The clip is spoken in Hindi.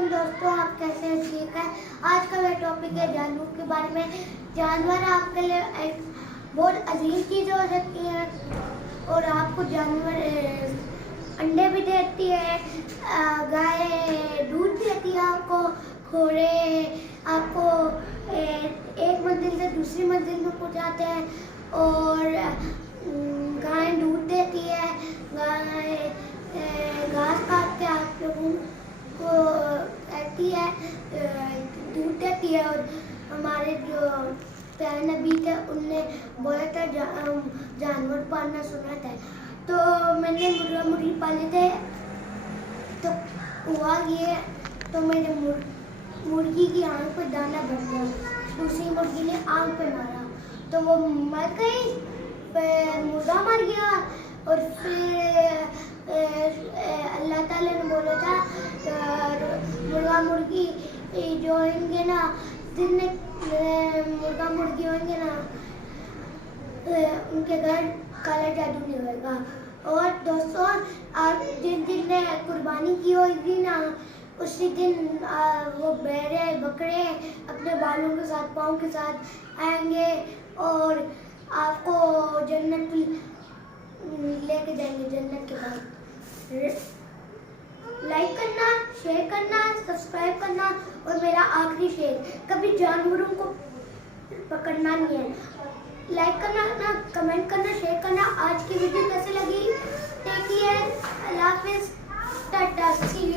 वालेकुम दोस्तों, आप कैसे हैं? ठीक है। आज का मेरा टॉपिक है जानवर के बारे में। जानवर आपके लिए एक बहुत अजीब चीज़ हो सकती है और आपको जानवर अंडे भी देती है, गाय दूध देती है आपको, घोड़े आपको एक मंजिल से दूसरी मंजिल में पहुंचाते हैं और गाय दूध देती है। गाय घास काट के आप लोगों को कहती है, दूध देती है। और हमारे जो प्यारे नबी थे उनने बोला था जानवर पालना सुना था। तो मैंने मुर्गी पाले थे। तो हुआ ये, तो मैंने मुर्गी की आंख पे दाना भर दिया, दूसरी मुर्गी ने आंख पे मारा तो वो मर गई। फिर मुर्गा मर गया और फिर अल्लाह ताला ने बोला था मुर्गा मुर्गी जो होंगे ना, दिन मुर्गा मुर्गी होंगे ना, उनके घर काला जादू नहीं होगा। और दोस्तों, आप जिन दिन ने कुर्बानी की होगी ना, उसी दिन वो बहरे बकरे अपने बालों के साथ, पाँव के साथ आएंगे और आपको जन्नत लेके जाएंगे। जन्नत के बाद लाइक करना, शेयर करना, सब्सक्राइब करना। और मेरा आखिरी शेर, कभी जानवरों को पकड़ना नहीं है। लाइक करना ना, कमेंट करना, शेयर करना। आज की वीडियो कैसे लगी? टेक केयर, अल्लाह हाफिज़, टाटा, सी यू।